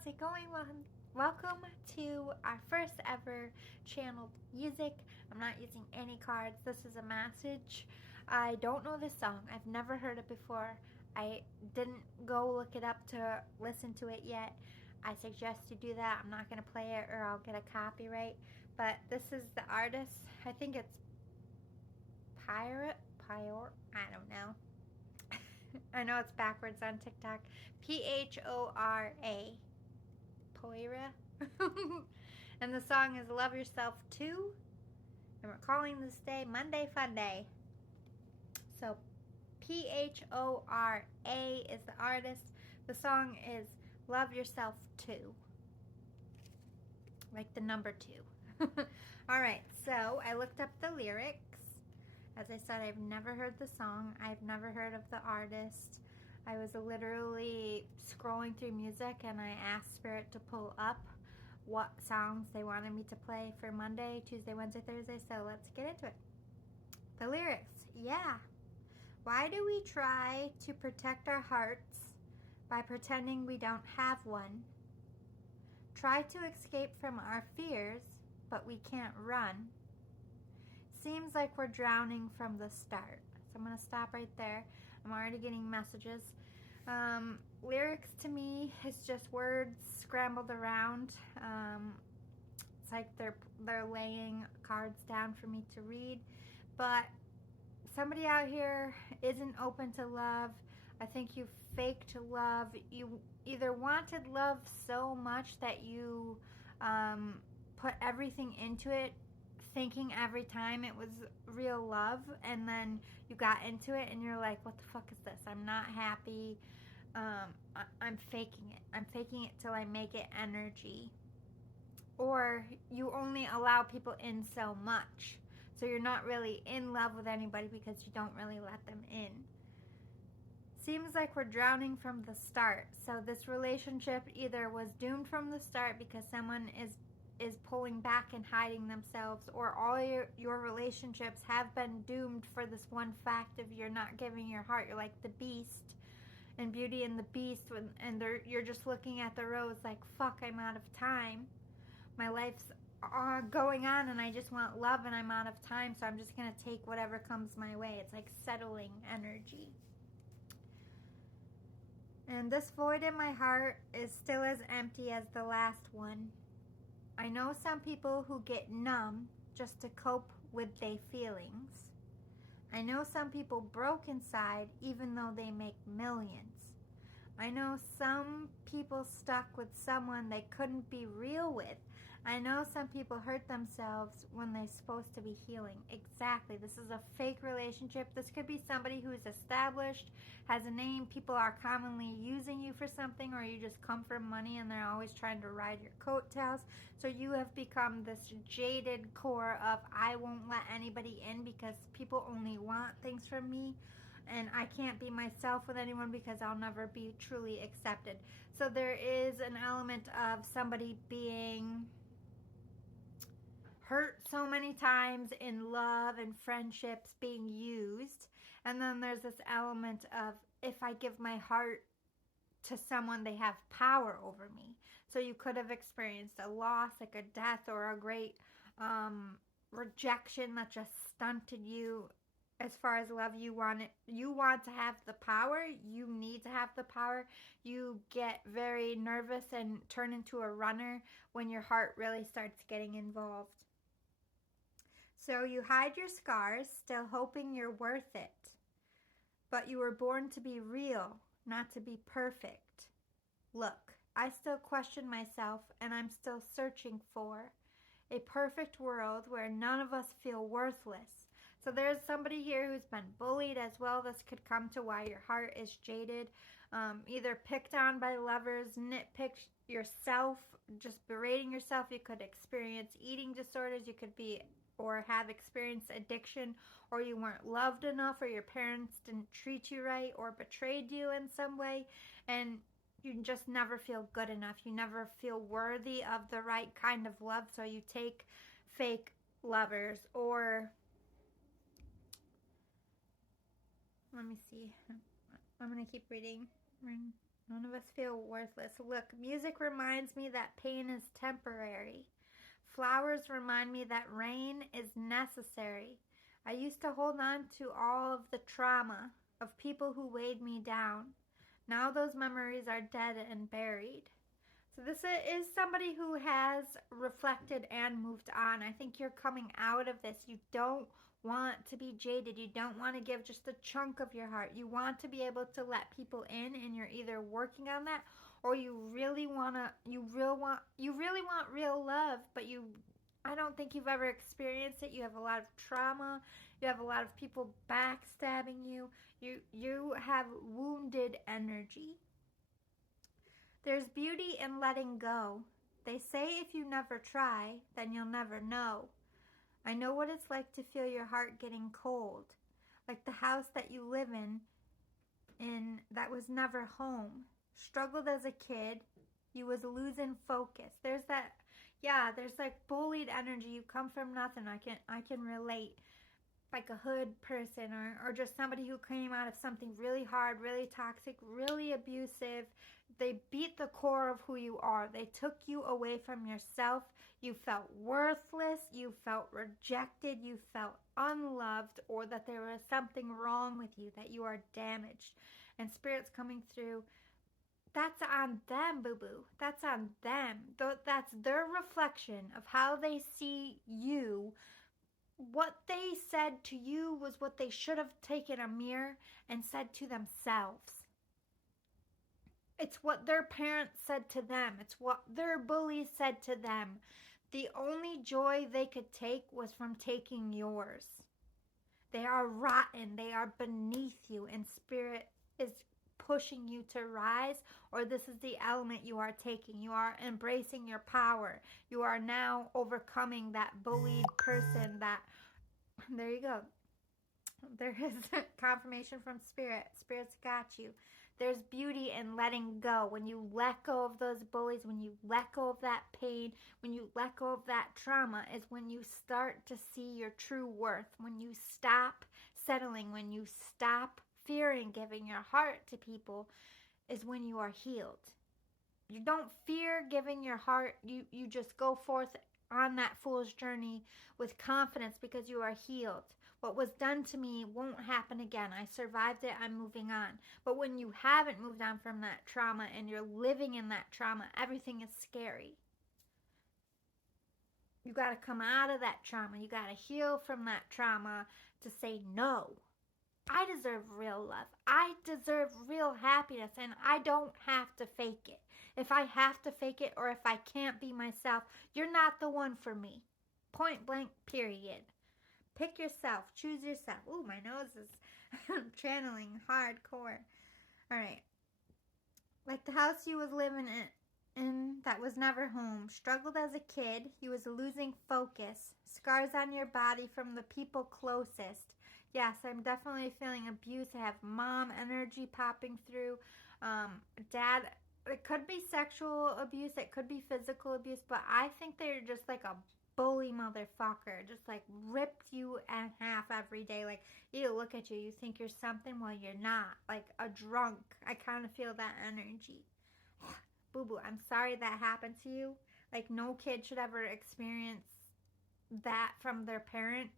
how's it going? Welcome to our first ever channeled music. I'm not using any cards. This is a message. I don't know this song. I've never heard it before. I didn't go look it up to listen to it yet. I suggest you do that. I'm not going to play it or I'll get a copyright. But this is the artist. I think it's Pyre, I don't know. I know it's backwards on TikTok. Phora. Poira. And the song is Love Yourself Too. And we're calling this day Monday Fun Day. So Phora is the artist. The song is Love Yourself Too. Like the number 2. Alright, so I looked up the lyrics. As I said, I've never heard the song. I've never heard of the artist. I was literally scrolling through music and I asked Spirit to pull up what songs they wanted me to play for Monday, Tuesday, Wednesday, Thursday. So let's get into it. The lyrics. Yeah. Why do we try to protect our hearts by pretending we don't have one? Try to escape from our fears, but we can't run. Seems like we're drowning from the start. So I'm going to stop right there. I'm already getting messages. Lyrics to me is just words scrambled around. It's like they're laying cards down for me to read. But somebody out here isn't open to love. I think you faked love. You either wanted love so much that you put everything into it, thinking every time it was real love, and then you got into it and you're like, what the fuck is this? I'm not happy. I'm faking it. I'm faking it till I make it energy. Or you only allow people in so much, so you're not really in love with anybody because you don't really let them in. Seems like we're drowning from the start. So this relationship either was doomed from the start because someone is pulling back and hiding themselves, or all your relationships have been doomed for this one fact of you're not giving your heart. You're like the Beast and Beauty and the Beast, and you're just looking at the rose like, fuck, I'm out of time. My life's going on and I just want love and I'm out of time, so I'm just going to take whatever comes my way. It's like settling energy. And this void in my heart is still as empty as the last one. I know some people who get numb just to cope with their feelings. I know some people broke inside even though they make millions. I know some people stuck with someone they couldn't be real with. I know some people hurt themselves when they're supposed to be healing. Exactly. This is a fake relationship. This could be somebody who's established, has a name, people are commonly using you for something, or you just come for money and they're always trying to ride your coattails. So you have become this jaded core of, I won't let anybody in because people only want things from me. And I can't be myself with anyone because I'll never be truly accepted. So there is an element of somebody being hurt so many times in love and friendships, being used. And then there's this element of, if I give my heart to someone, they have power over me. So you could have experienced a loss, like a death, or a great rejection that just stunted you. As far as love, you want to have the power. You need to have the power. You get very nervous and turn into a runner when your heart really starts getting involved. So you hide your scars, still hoping you're worth it. But you were born to be real, not to be perfect. Look, I still question myself, and I'm still searching for a perfect world where none of us feel worthless. So there's somebody here who's been bullied as well. This could come to why your heart is jaded. Either picked on by lovers, nitpicked yourself, just berating yourself. You could experience eating disorders. You could be or have experienced addiction, or you weren't loved enough, or your parents didn't treat you right, or betrayed you in some way, and you just never feel good enough. You never feel worthy of the right kind of love, so you take fake lovers. Or let me see, I'm gonna keep reading. None of us feel worthless. Look, music reminds me that pain is temporary. Flowers remind me that rain is necessary. I used to hold on to all of the trauma of people who weighed me down. Now those memories are dead and buried. So this is somebody who has reflected and moved on. I think you're coming out of this. You don't want to be jaded. You don't want to give just a chunk of your heart. You want to be able to let people in, and you're either working on that, or you really want real love, but I don't think you've ever experienced it. You have a lot of trauma. You have a lot of people backstabbing you. You have wounded energy. There's beauty in letting go. They say if you never try, then you'll never know. I know what it's like to feel your heart getting cold, like the house that you live in that was never home. Struggled as a kid, you was losing focus. There's like bullied energy. You come from nothing. I can relate. Like a hood person, or just somebody who came out of something really hard, really toxic, really abusive. They beat the core of who you are. They took you away from yourself. You felt worthless. You felt rejected. You felt unloved, or that there was something wrong with you, that you are damaged. And Spirit's coming through. That's on them, boo-boo. That's on them. That's their reflection of how they see you. What they said to you was what they should have taken a mirror and said to themselves. It's what their parents said to them. It's what their bullies said to them. The only joy they could take was from taking yours. They are rotten. They are beneath you, and Spirit is pushing you to rise, or this is the element you are taking. You are embracing your power. You are now overcoming that bullied person. There you go. There is confirmation from Spirit. Spirit's got you. There's beauty in letting go. When you let go of those bullies, when you let go of that pain, when you let go of that trauma, is when you start to see your true worth. When you stop settling, when you stop fearing giving your heart to people, is when you are healed. You don't fear giving your heart. You just go forth on that fool's journey with confidence because you are healed. What was done to me won't happen again. I survived it. I'm moving on. But when you haven't moved on from that trauma and you're living in that trauma, everything is scary. You got to come out of that trauma. You got to heal from that trauma to say no. I deserve real love. I deserve real happiness, and I don't have to fake it. If I have to fake it, or if I can't be myself, you're not the one for me. Point blank, period. Pick yourself. Choose yourself. Ooh, my nose is channeling hardcore. All right. Like the house you was living in that was never home. Struggled as a kid. You was losing focus. Scars on your body from the people closest. Yes, I'm definitely feeling abuse. I have mom energy popping through. Dad, it could be sexual abuse. It could be physical abuse. But I think they're just like a bully motherfucker. Just like ripped you in half every day. Like, you look at you, you think you're something. Well, you're not. Like a drunk. I kind of feel that energy. Boo-boo, I'm sorry that happened to you. Like, no kid should ever experience that from their parent.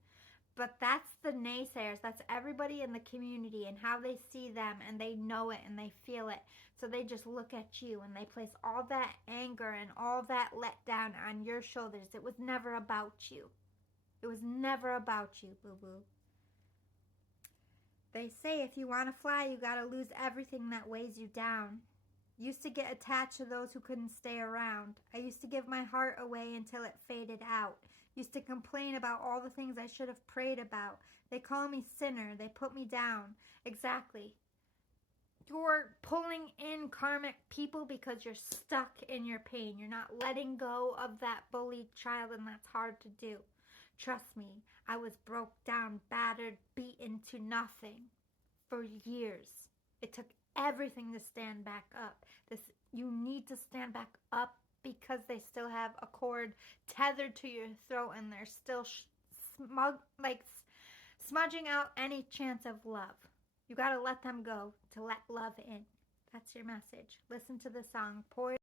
But that's the naysayers. That's everybody in the community and how they see them, and they know it and they feel it. So they just look at you and they place all that anger and all that letdown on your shoulders. It was never about you. It was never about you, boo-boo. They say if you want to fly, you got to lose everything that weighs you down. Used to get attached to those who couldn't stay around. I used to give my heart away until it faded out. Used to complain about all the things I should have prayed about. They call me sinner. They put me down. Exactly. You're pulling in karmic people because you're stuck in your pain. You're not letting go of that bullied child, and that's hard to do. Trust me, I was broke down, battered, beaten to nothing for years. It took everything to stand back up. You need to stand back up, because they still have a cord tethered to your throat, and they're still smudging out any chance of love. You got to let them go to let love in. That's your message. Listen to the song. Poison.